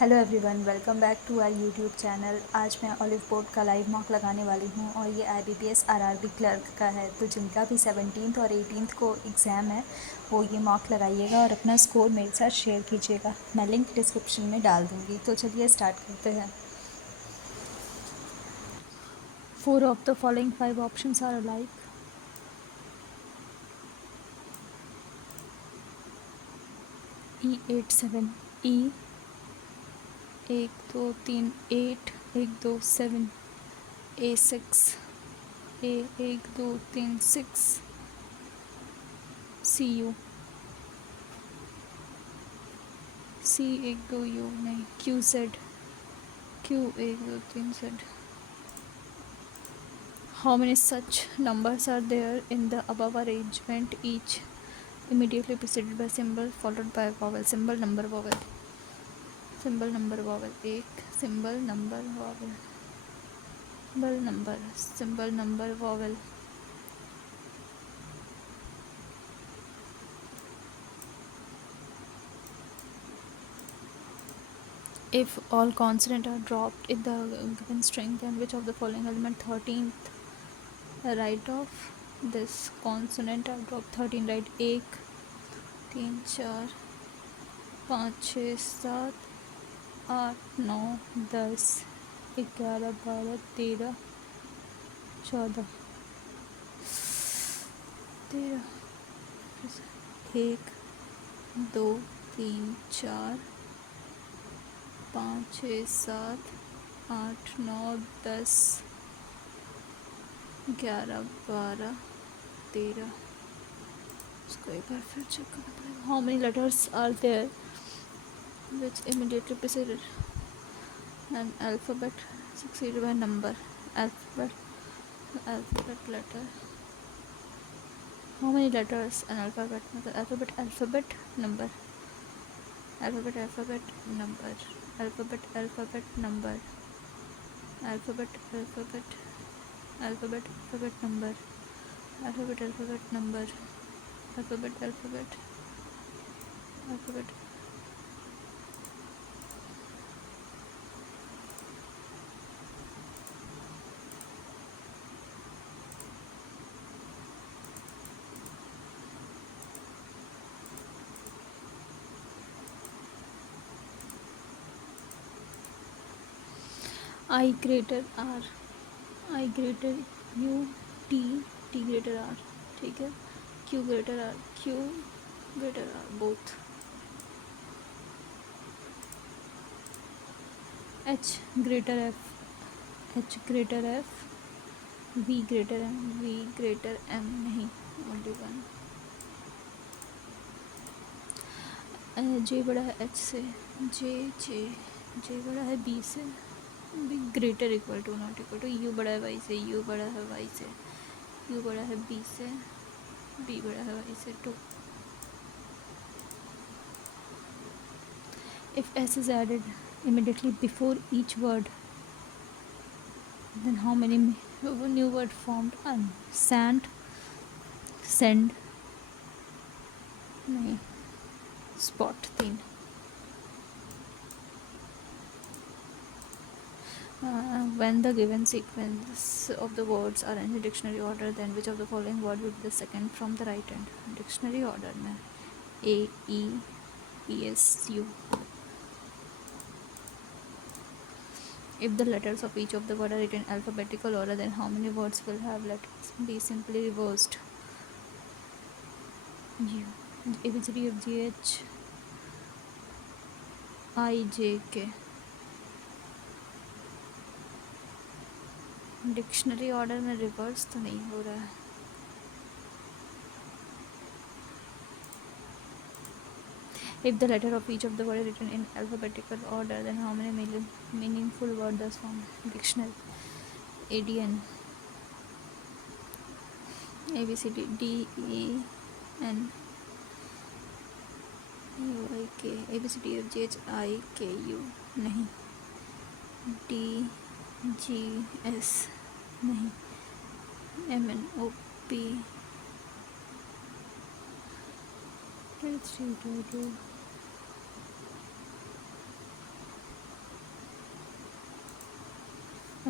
Hello everyone, welcome back to our YouTube channel. आज मैं Oliveboard live लाइव मॉक लगाने वाली हूँ और ये IBPS RRB क्लर्क का है। तो जिनका भी 17th और 18th को एग्ज़ाम है वो ये मॉक लगाइएगा और अपना स्कोर मेरे साथ शेयर कीजिएगा। मैं लिंक डिस्क्रिप्शन में डाल दूँगी। तो चलिए स्टार्ट करते हैं। 4 of the following 5 options are alike. E87 E 1 2 3 8 1 2 7 A6 A 1 2 3 6 CU C 1 2 U नहीं QZ Q 1 2 3 Z. How many such numbers are there in the above arrangement, each immediately preceded by symbol followed by vowel? Symbol number vowel. Symbol number vowel. एक symbol number vowel. Symbol number. Symbol number vowel. If all consonants are dropped in the given string, then which of the following element 13th right of this consonant are dropped? 13 right. 1 3 4 5 6 7 8 9 10 11 12 13 14 13 1 2 3 4 5 6 7 8 9 10 11 12 13. इसको एक बार फिर check करना पड़ेगा. How many letters are there which immediately preceded an alphabet succeeded by number? Alphabet letter. How many letters an alphabet? Alphabet number. Alphabet number. Alphabet number. Alphabet number. Alphabet number. Alphabet. I greater R. I greater U. T greater R. ठीक है. Q greater R. Q greater R. Both. H greater F. H greater F. V greater M. V greater M नहीं. Only one. J बड़ा है H से. J बड़ा है B से. B greater equal to not equal to. U बड़ा है Y से. U बड़ा है Y से. U बड़ा है B से. B बड़ा है Y से. 2. If S is added immediately before each word, then how many new word formed? Sand, send नहीं. Spot 3. When the given sequence of the words are in dictionary order, then which of the following word will be the second from the right hand? Dictionary order में A E P S U. If the letters of each of the word are written in alphabetical order, then how many words will have letters be simply reversed? U. A B C D F G H I J K. Dictionary order में reverse तो नहीं हो रहा है. If the letter of each of the word is written in alphabetical order, then how many meaningful words does form? Dictionary. ADN. A B C D D E N U I K. A B C D F G H I K U नहीं. D G S नहीं. M N O P. 3 2 2.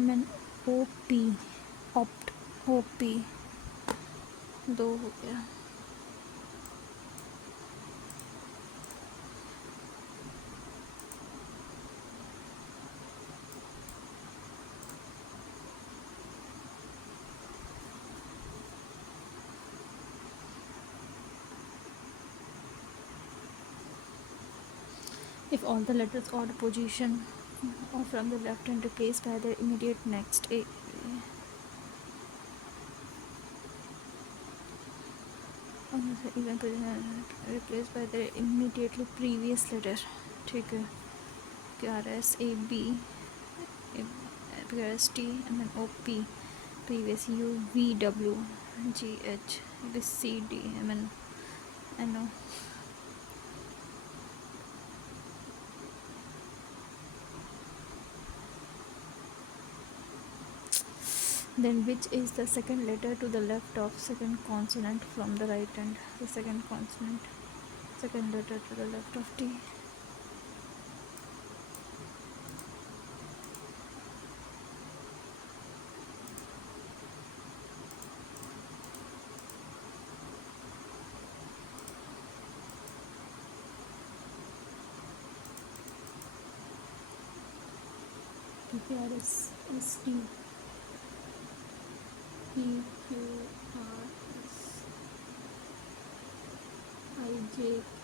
M N O P, opt, O P, दो हो गया. If all the letters odd position or from the left and replaced by their immediate next even replaced by their immediately previous letter. ठीक है. R S A B, S T, and then O P, previous U V W G H, this C D M N N O. Then which is the second letter to the left of second consonant from the right hand? The second consonant, second letter to the left of T. PQRS S T P Q R S I J K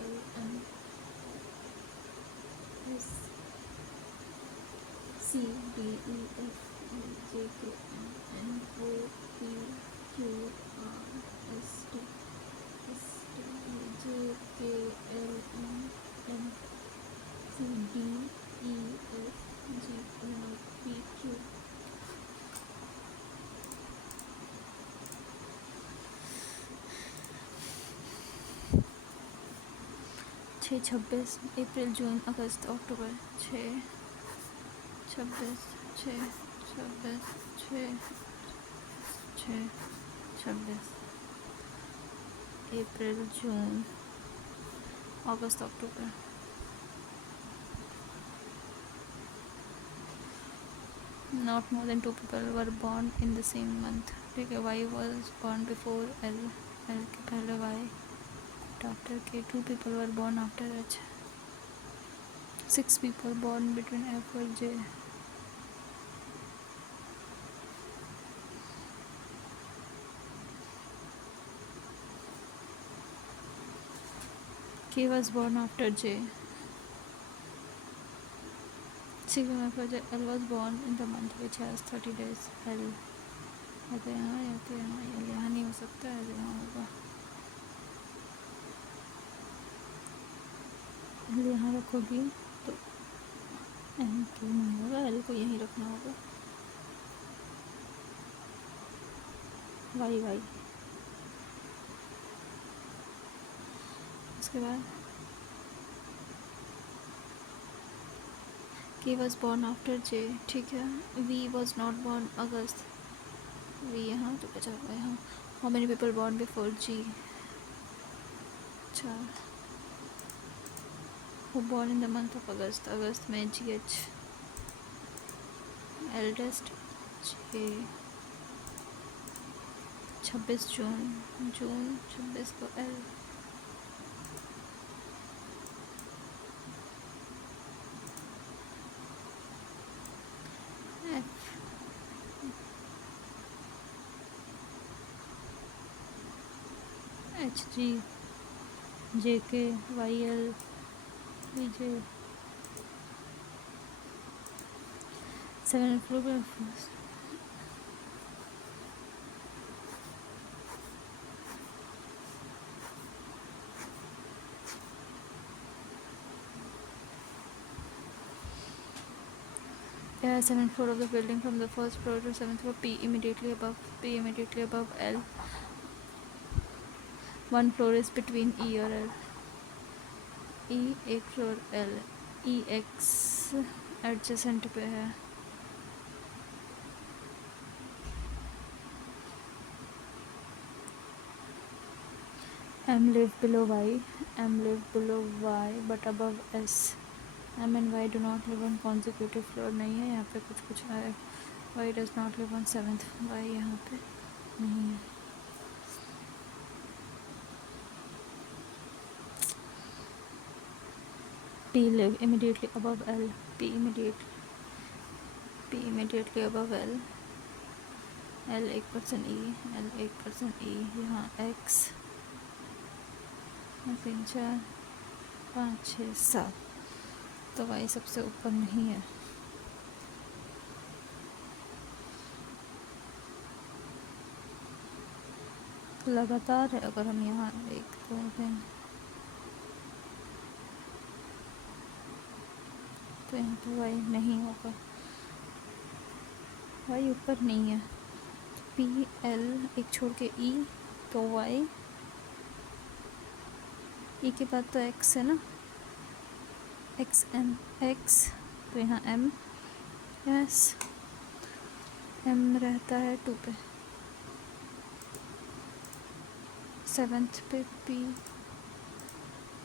L M S C D E F J K L N O P Q R S T J K L M N C D E F G N O P Q. छः, 26, अप्रैल, जून, अगस्त, अक्टूबर. 6, 26, 6, 26, 6, 6, 26, अप्रैल, जून, अगस्त, अक्टूबर. Not more than two people were born in the same month. ठीक है. Y was born before L, L के पहले Y, after K. 2 people were born after H. 6 people born between F or J. K was born after J. 6 people after J. L was born in the month which has 30 days. L या तो यहाँ या तो यहाँ. L यहाँ नहीं हो सकता है, यहाँ होगा. L यहाँ रखोगी तो M क्यों नहीं होगा. L को यहीं रखना होगा. Y Y. उसके बाद K was born after J. ठीक है. V was not born August. V यहाँ तो बचा हुआ है यहाँ. How many people born before G? 4. Who born in the month of August? अगस्त में GH. Eldest J. 26 जून, जून 26 को L. F. H G J K Y L V J. 7 photographers. There are 7 floors of the building from the first floor to 7th floor. P immediately above L. One floor is between E और L. E एक floor L. E X adjacent पे है. M live below Y. M live below Y but above S. M and Y do not live on consecutive floor नहीं है, यहाँ पे कुछ है. Y does not live on 7th, Y यहाँ पे नहीं है. P live immediately above L. P immediately above L. L 1% E. L 1% E. यहाँ X 3 4 5 6 7, तो Y सबसे ऊपर नहीं है. लगातार है. अगर हम यहाँ 1 2 दें तो यहाँ पे Y नहीं होगा. Y ऊपर नहीं है. P L एक छोड़ के E, तो Y E के बाद तो X है ना, X M X, तो यहाँ M S M रहता है 2 पे. 7th पे P.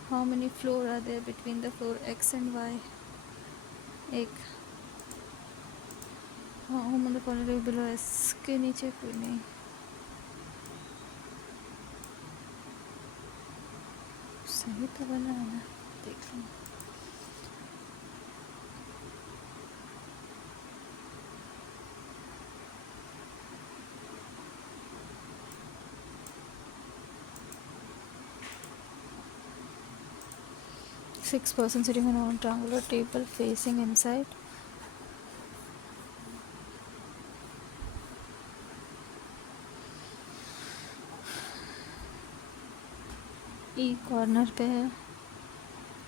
How many floor are there between the floor X and Y? एक. Home on the corner below S के नीचे कोई नहीं. सही तो बना है ना, देख लो. Six person sitting on a rectangular table facing inside. E corner पे है.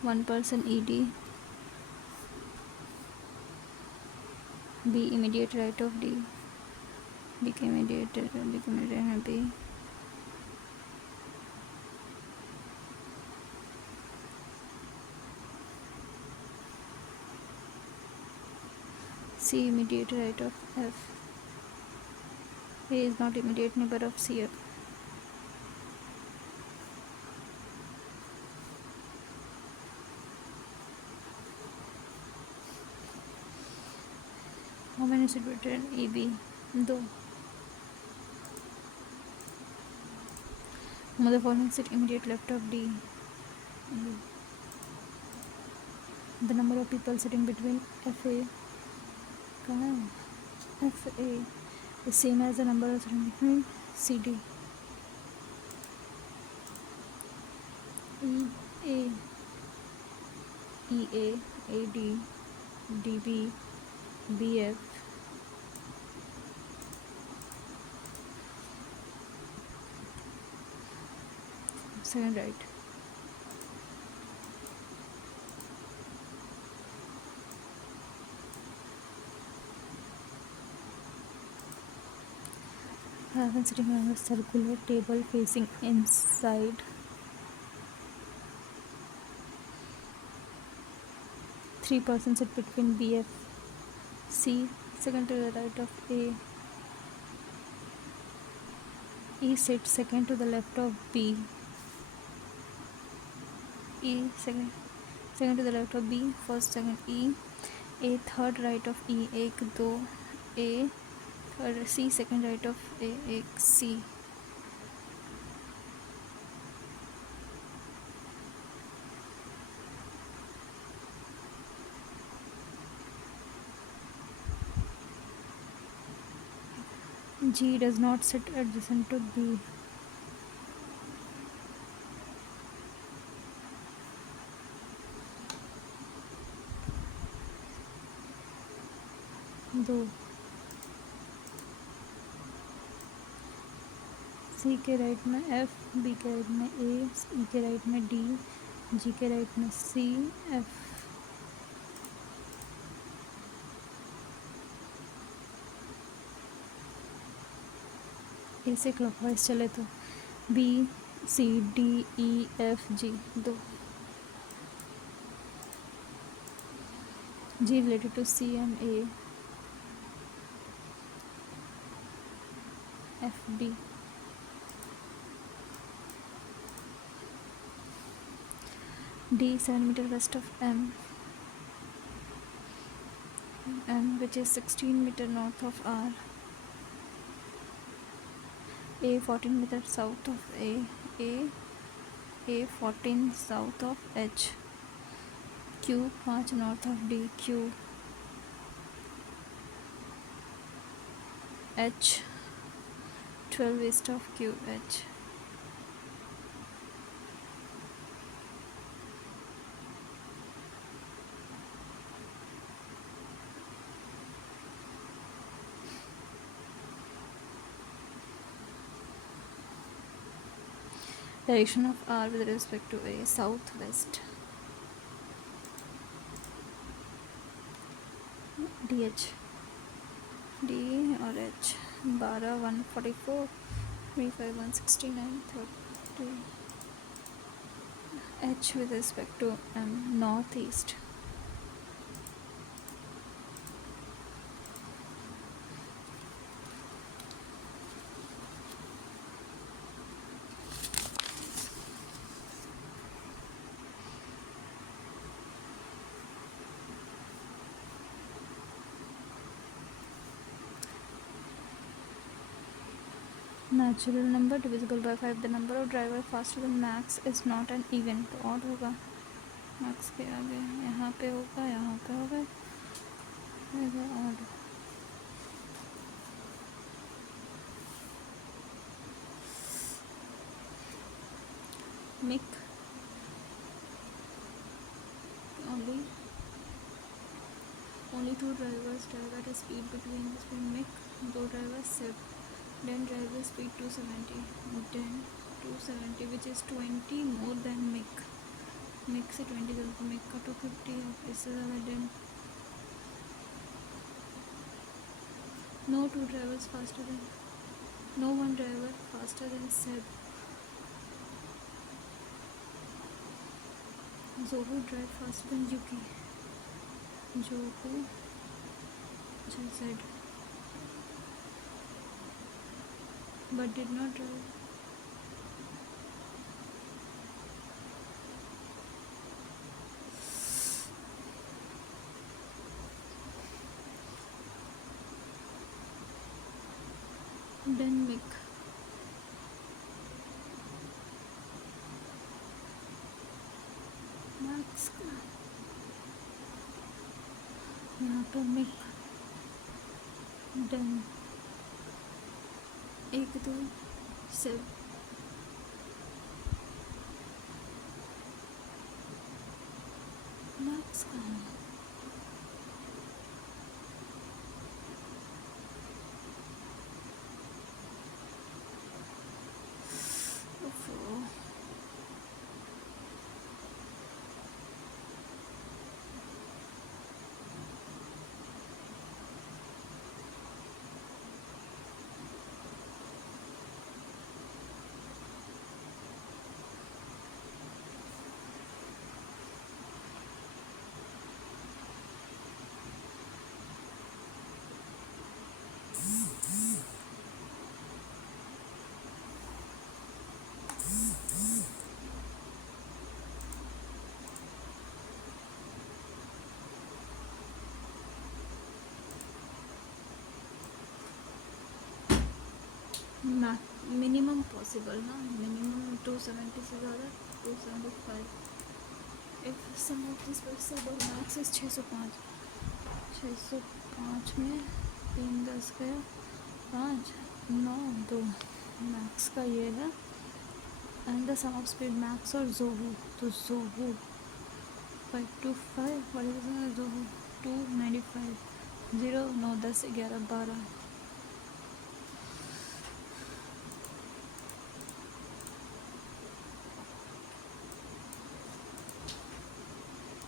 1 person ED. B immediate right of D. B के immediate है B. C immediate right of F. A is not immediate neighbor of CF. How many sit between EB? 2. Mother following sit immediate left of D. The number of people sitting between FA is same as the number of sitting between CD. EA, EA, AD, DB, BF. Second right. I have been sitting on a circular table facing inside. 3 persons sit between BF, C, second to the right of A. E sits second to the left of B. E second to the left of B, first second E. A third right of E, 1 2. A third C second right of A, 1 C. G does not sit adjacent to B. दो. C के right में F, B के right में A, E के right में D, G के right में C, F. ए से क्लॉकवाइज चले तो B, C, D, E, F, G. 2. G related to C and A, F, D. D 7 meter west of M. M, which is 16 meter north of R. A 14 meter south of A 14 south of H. Q 5 north of D. Q H 12 east of Q H. Direction of R with respect to A, southwest. DH D or H 12 144 35 169 30. H with respect to M, northeast. Natural number divisible by 5. The number of driver faster than max is not an even. तो और होगा max के आगे यहाँ पे होगा, यहाँ पे होगा, इधर और. Mick only two drivers drive at a speed between the speed Mick, दो drivers Seb, then driver speed 270, then 270 which is 20 more than Mick. Mick से 20 ज़्यादा, Mick का 250 है, इससे ज़्यादा. then no two drivers faster than, no one driver faster than Seb. Zohu drive faster than Yuki. Joku said, but did not drive. Then Mick. Max का यहाँ पे Mick. Then एक दो Seb. Max का मिनिमम पॉसिबल ना, minimum 270 से ज़्यादा 275. If sum of this possible max is 605. 605 में 3 10 गया 5 9 2. मैक्स का ये है. And the sum of speed max और जोहू. तो जोहू 525 जोहू 295 0 9 10 11 12.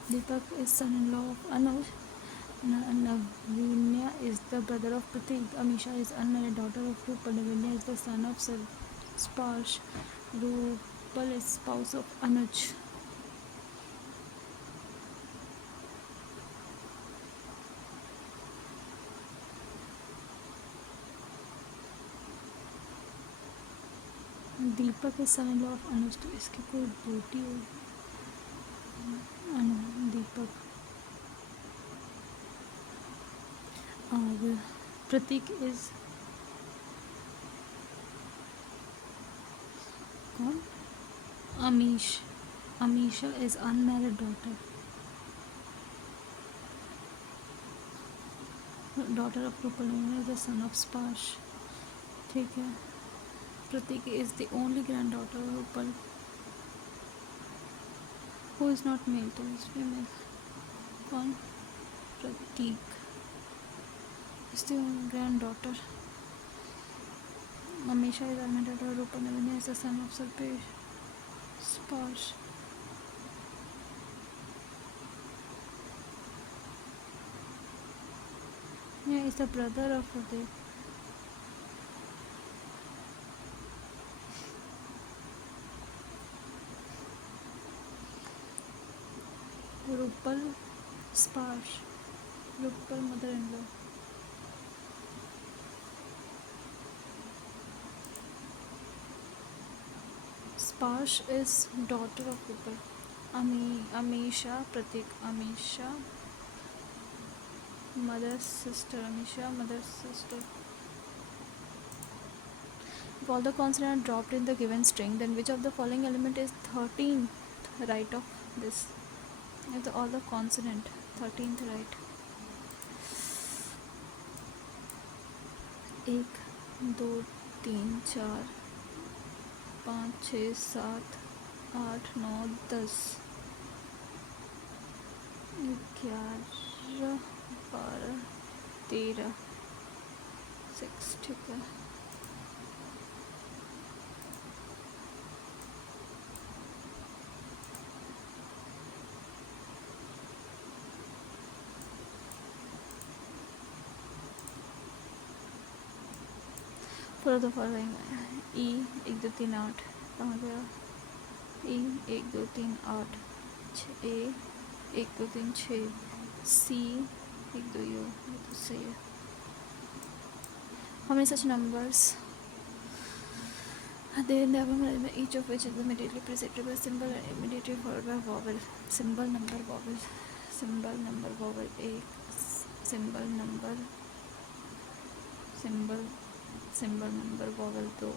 Deepak is son-in-law of Anuj. Navinya is the brother of Pratik. Amisha is unmarried daughter of Rupal. Navinya is the son of Sparsh. Rupal is spouse of Anuj. Deepak is son-in-law of Anuj. तो इसकी कोई बेटी होगी. दीपक और Prateek is कौन? Amish. Amisha is unmarried daughter of Rupal is the son of Sparsh. ठीक है. Prateek is the only granddaughter of Rupal who is not male, तो इज फीमेल. कौन? Prateek is the granddaughter. Amisha is unmarried daughter. Rupanavini is the son of Sarpesh. Sparsh. Yeah, is the brother of Pradeep. Rupal Sparsh. Rupal mother-in-law. Sparsh is daughter of Rupal. Amisha Pratik. Amisha mother's sister. Amisha mother's sister. If all the consonants are dropped in the given string, then which of the following element is 13th right of this? If all the consonant 13th right. 1 2 3 4 5 6 7 8 9 10 11 12 13 6. ठीक है. For the following ई 1 2 3 8 कहाँ गया? ई 1 2 3 8 ए 1 2 3 6 सी 1 2 you. ये तो सही है. How many such numbers are there in the above arrangement, each of which is immediately preceded by a symbol and immediately followed by a vowel? Symbol number vowel. Symbol number vowel 1. Symbol number vowel 2.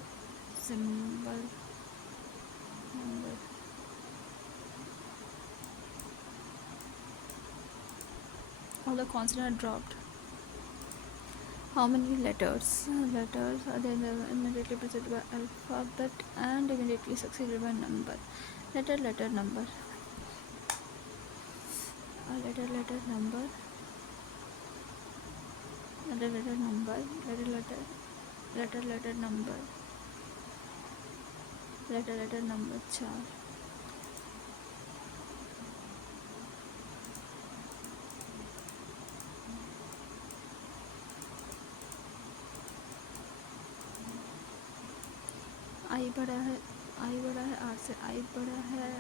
Symbol number. All the consonants are dropped. How many letters are there immediately preceded by alphabet and immediately succeeded by number? Letter number. Letter number. Letter number. Letter number. Letter number 4. आई बड़ा है are से. आई बड़ा है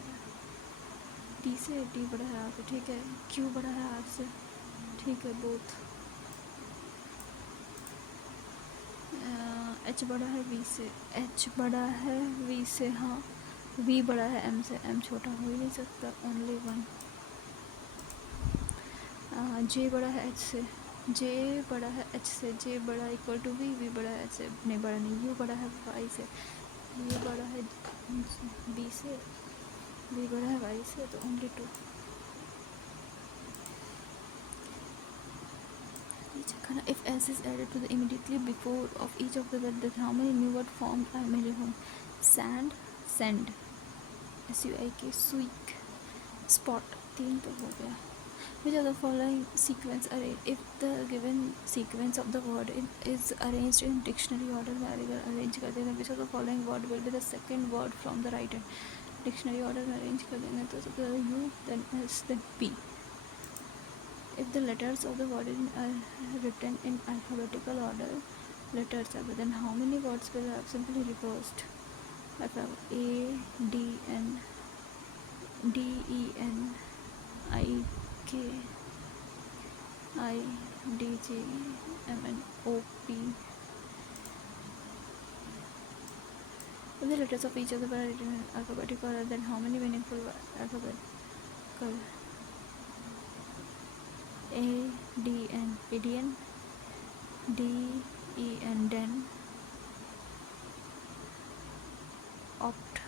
D से. D बड़ा है are से. ठीक है. क्यू बड़ा है आर से. ठीक है. बोथ. एच बड़ा है वी से. एच बड़ा है वी से. हाँ. वी बड़ा है एम से. एम छोटा हो ही नहीं सकता. Only one. जे बड़ा है एच से. जे बड़ा है एच से. जे बड़ा इक्वल टू वी. वी बड़ा है एच से. नहीं बड़ा नहीं. यू बड़ा है वाई से. यू बड़ा है बी से. बी बड़ा है वाई से. तो only 2. If S is added to the immediately before of each of the words, then how many new word formed are made home? Sand, send. SUIK, suik. Spot. 3 तो हो गया. Which of the following sequence arranged? If the given sequence of the word is arranged in dictionary order, arrange कर देना. Which of the following word will be the second word from the right hand? Dictionary order में arrange कर देंगे तो सबसे U, then S, then P. If the letters of the word are written in alphabetical order, letters are, then how many words will have simply reversed? A, D, N, D, E, N, I, K, I, D, J, M, N, O, P. If the letters of each of the word are written in alphabetical order, then how many meaningful alphabetical? A, D, N, ADN, DEN den opt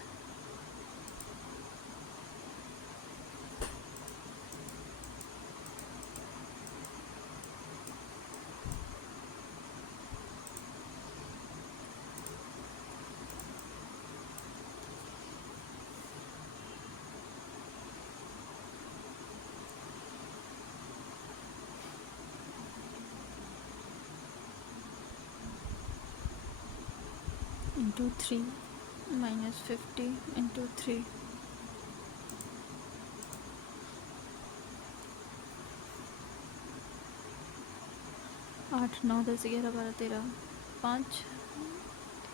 into 3 minus 50 into 3 8 9 10 11 12 13 5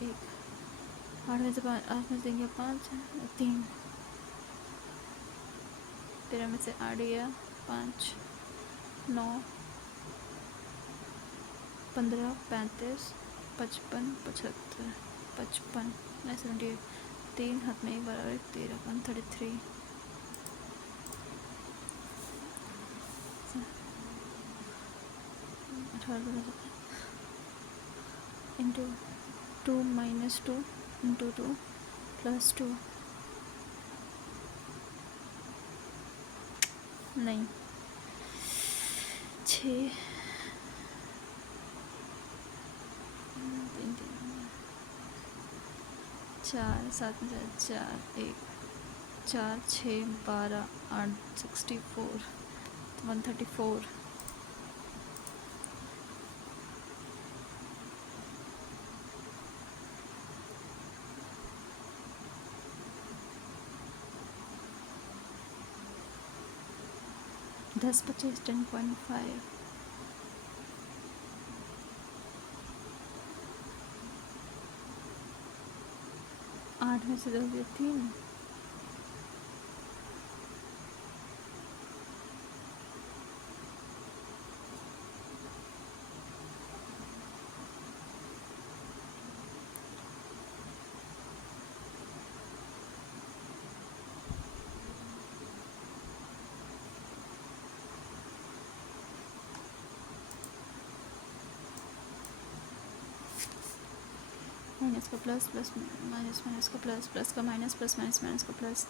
1 8 में से 5 8 में से गया 5 3 13 में से 8 गया 5 9 15 35 55 75 55 78 3 हाथ में 1 बराबर 13 133 into 2 minus 2 into 2 plus 2 नहीं 6 4 7 में 4 1 4 6 12 8 64 134 10 25 10.5 8 में से 2 गए 3 माइनस का प्लस प्लस माइनस माइनस का प्लस प्लस का माइनस प्लस माइनस माइनस का प्लस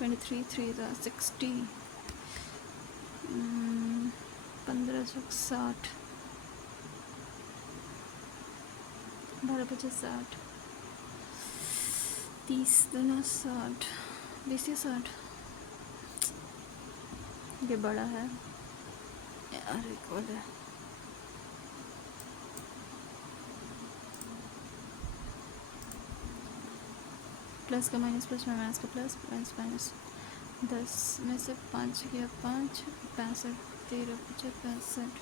23 3 60 15 60 12 25 60 30 दुना 60 20 60 ये बड़ा है यार इक्वल है प्लस का माइनस प्लस माइनस का प्लस माइनस माइनस 10 में से 5 गया 5 65 13 65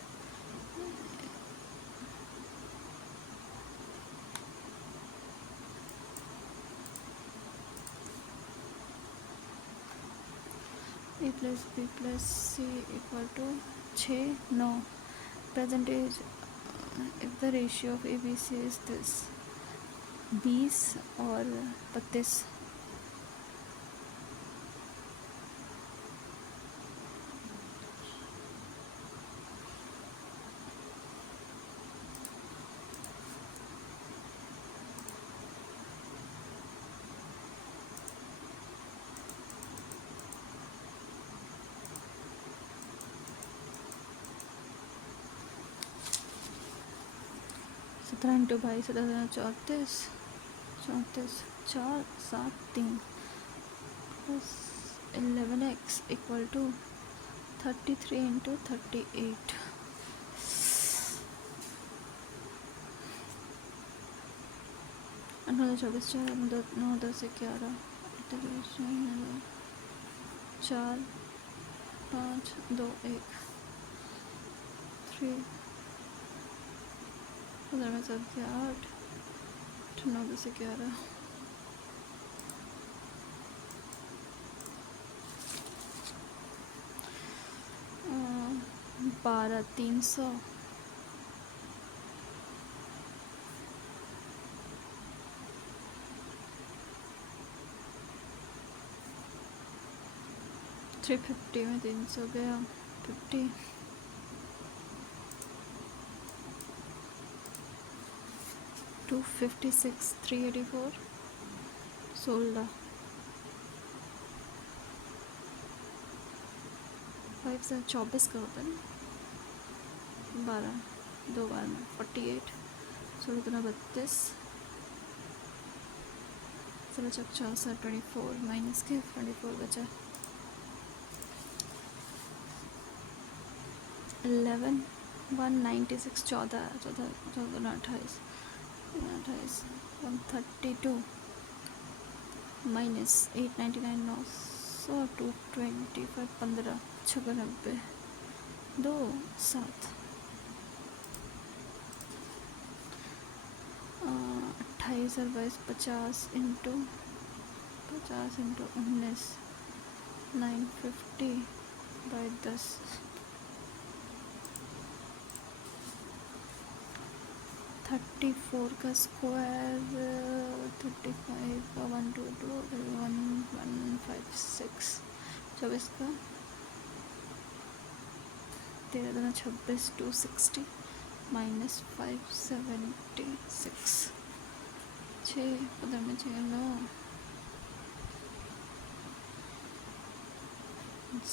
A plus B plus C equal to 6 9 percentage if the ratio of A B C is this 20 और 32 17 into 22 34 34 4 7 3 plus 11x equal to 33 into 38 9 24 4 9 10 11 4 5 2 1 3 15 में 7 8 9 10 11 12 300 350 में 300 गया 50 256 384 16 5 से 24 का होता है ना, 12 2 बार में 48 16 दूना 32 16 चौक 64 24 माइनस के 24 बचा 11 196 14 14 14 28 28 132 माइनस 899 900 225 15 96 2 7 28 और 22 50 इंटू 19 950 बाई 10 34 का स्क्वायर 35 का 122 1156 24 का 13 दूना 26 260 माइनस 576 6 15 में 6 9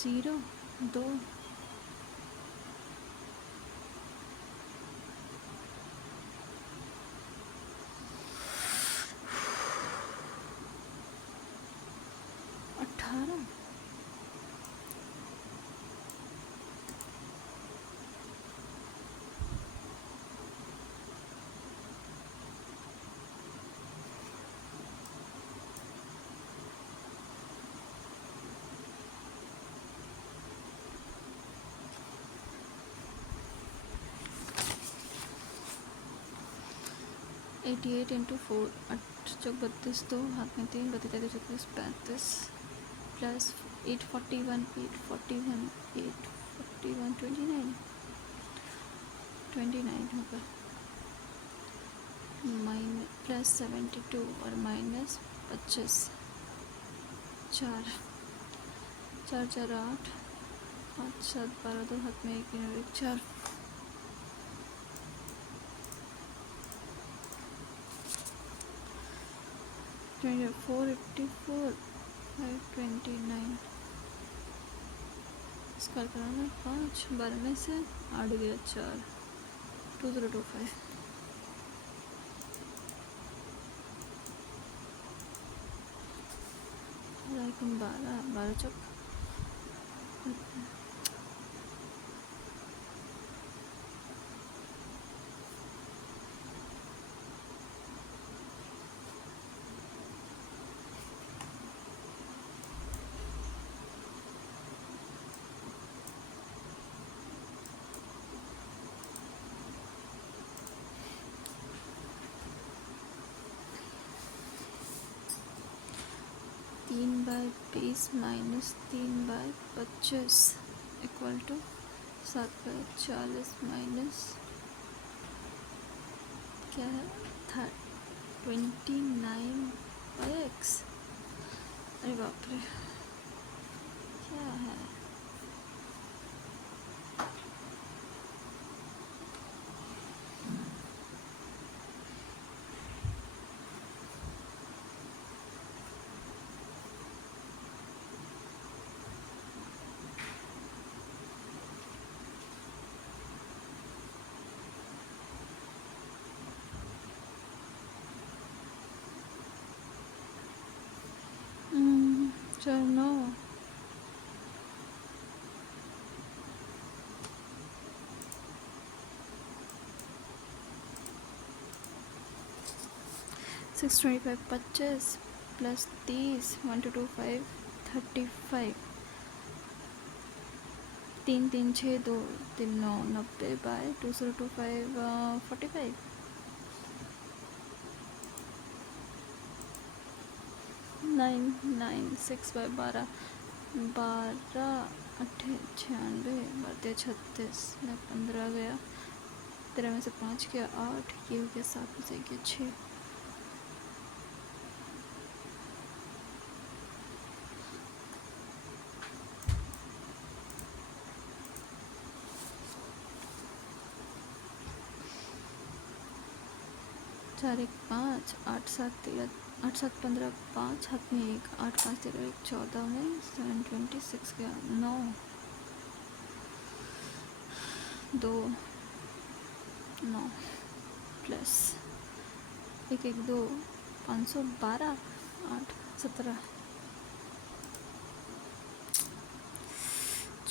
0 2 18 88 इंटू 4 8 चौक 32 2 हाथ में 3 32 36 35 प्लस 841 841 841 29 होगा माइनस प्लस 72 और माइनस 25 4 4 4 8 5 7 12 2 हाथ में 1 4 484 529 इसका कराना 5 12 में से 8 गया 4 2025 लाइक 12 चौक 3/20 माइनस 3/25 इक्वल टू 7/40 माइनस क्या है 29/x। अरे बाप रे क्या है चलो 625 25 प्लस 30 1225 35 3 3 6 2 3 9 90 बाय 2025 45 9 9 6 बाय 12 12 8 96 12 36 में 15 गया 13 में से 5 गया 8 ये हो गया 7 में से गया 6 4 चार एक पाँच, आठ सात तेरह, आठ सात पंद्रह, पाँच हाथ में एक, आठ पाँच तेरह एक, 14 में 726 गया, 9 2 9 प्लस एक एक दो, 512, 8 17,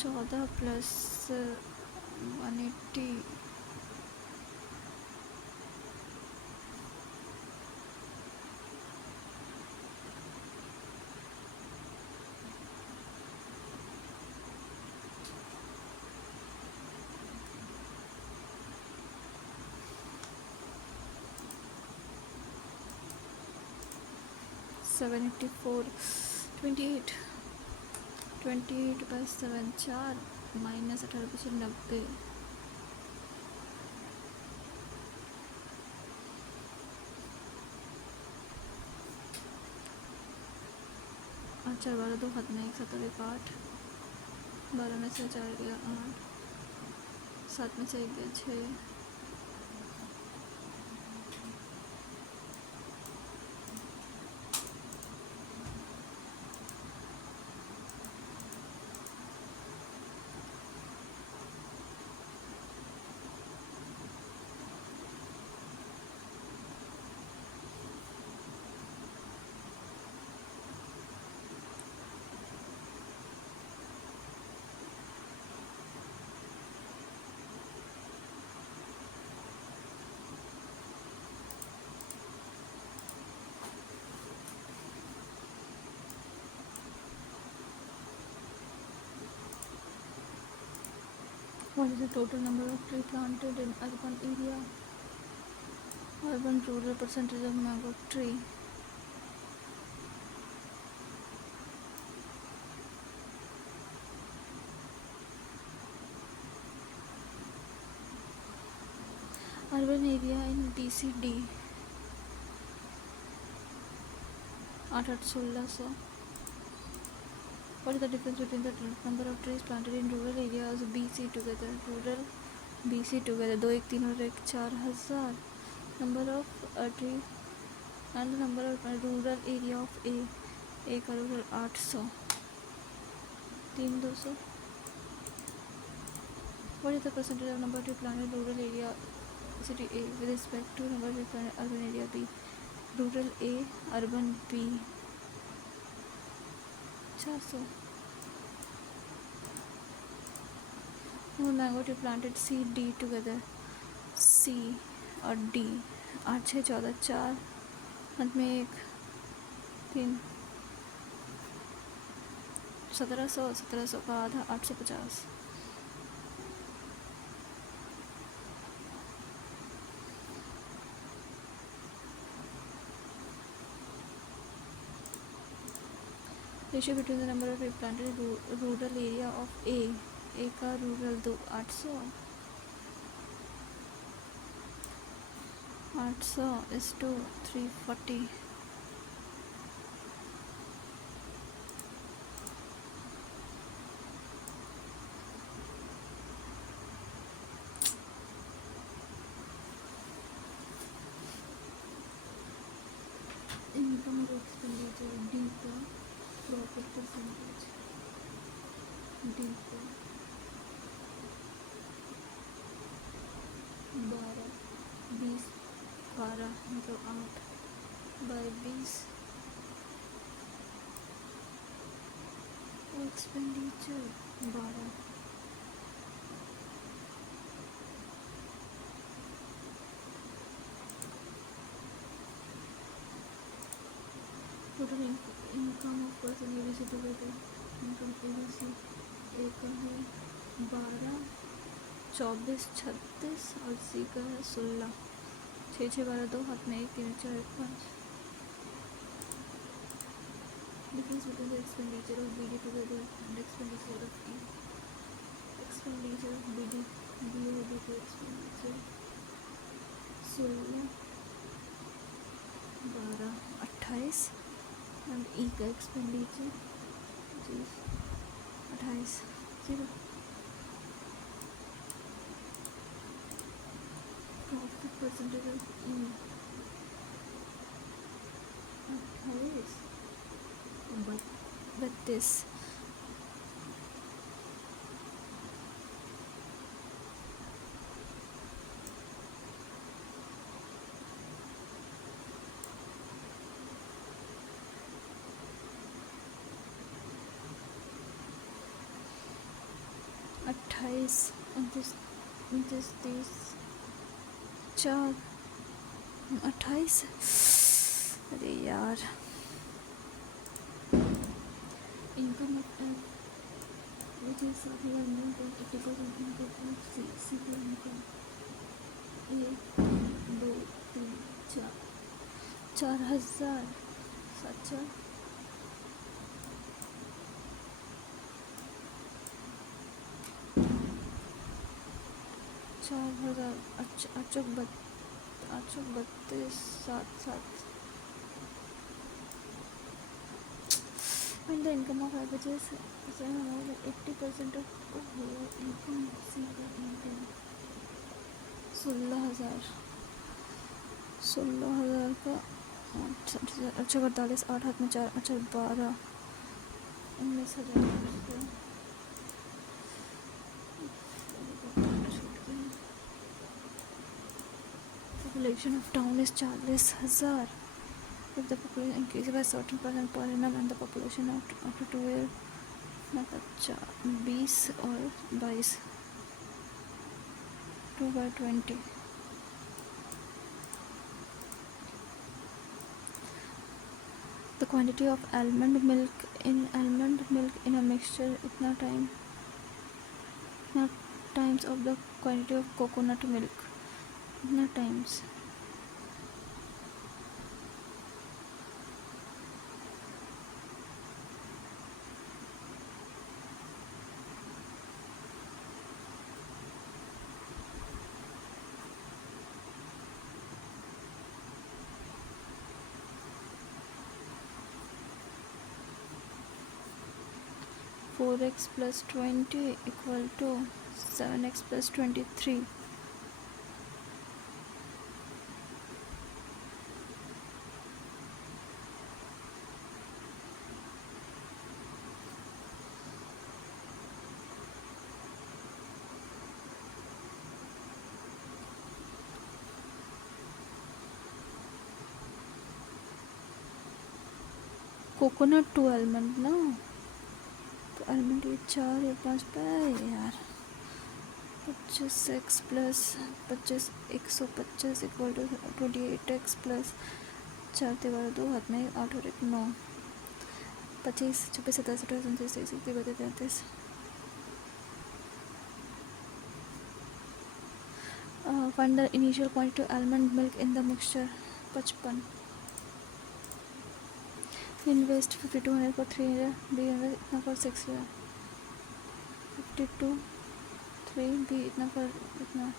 14 प्लस 180, 784, 28, 28 बाई 7 4 माइनस 18 90, आठ चार 12, 2 हाथ में एक, 7 और एक 8, 12 में से 4 गया 8, 7 में से 1 गया 6, What is the total number of tree planted in urban area? Urban rural percentage of mango tree. Urban area in BCD 8,800. What is the difference between the number of trees planted in rural areas BC together? Rural BC together 2 1 3 और 1 4,000. Number of tree and the number of rural area of A का rural 800, 3 200. What is the percentage of number of tree planted in rural area city A with respect to number of tree planted urban area B? Rural A, urban B 400. Mango tree planted C D together. C और D 8 6 14 4 अंत में 1 3 1700 का आधा 850. Ratio between the number of tree planted in rural area of A का rural 2 800 is to 340. Income और expenditure D का profit percentage D का 12 20 12 मतलब 8 by 20. Expenditure 12. Total income of person ABC together. Income ABC A का है 12 24 36 और C का है 16. 6 6 12 2 हाथ में 1 3 4 5. Difference between the expenditure of BD together and expenditure of E. Expenditure of BD BOD to expenditure 16 12 28 and E का expenditure 28 0. Profit percentage of E अट्ठाईस, 32, 28, 29, 30, 4, 28। अरे यार, income which is here more than 80% income of CPI income। एक, दो, तीन, चार, 4,000, 7,000, 4,000, अचक 32, 7, 7। And the income of averages is more than 80% of income CPI income। 16,000, 16,000 का 48, 8 हाथ में 4, 12, 19,000। Population of town is 40,000। If the population increases by certain percent per annum and the population after 2 years ना 20 और 22, 2/20। The quantity of almond milk in a mixture इतना times of the quantity of coconut milk इतना times। Four x plus 20 equal to 7x plus 23। Coconut to almond ना, तो almond ये 4 या 5 पे है यार। 25x plus 25, 125 equal to 28x plus 4 तिवारा 2 हाथ में 8 और 1 9, 25, 26, 27, 28, 29, 30, 31, 33। Find the initial quantity of almond milk in the mixture। 55। Invest 5,200 for 3 years, B invest इतना for 6 years। 52, 3, B इतना for इतना।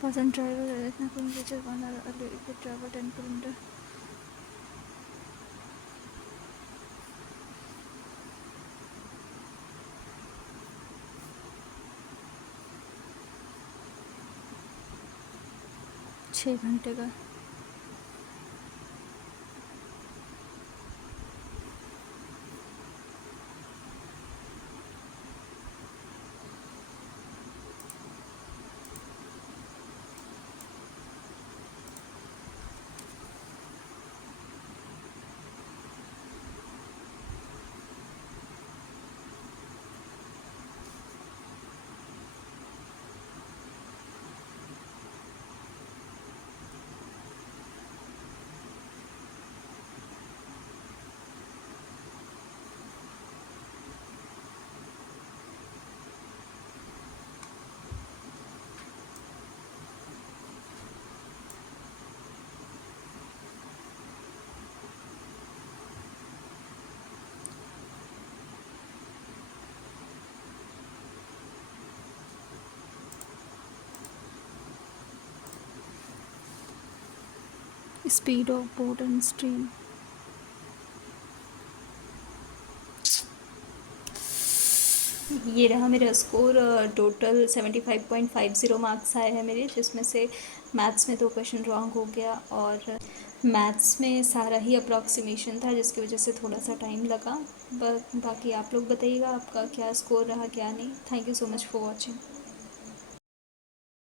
Person driver इतना कौन टीचर बना अरे travel 10 किलोमीटर। छः घंटे का। Speed of boat and stream. ये रहा मेरा स्कोर। टोटल 75.50 मार्क्स आए हैं मेरे, जिसमें से मैथ्स में 2 क्वेश्चन रॉन्ग हो गया और मैथ्स में सारा ही अप्रॉक्सीमेशन था, जिसकी वजह से थोड़ा सा टाइम लगा। बाकी आप लोग बताइएगा आपका क्या स्कोर रहा क्या नहीं। Thank you so much for watching.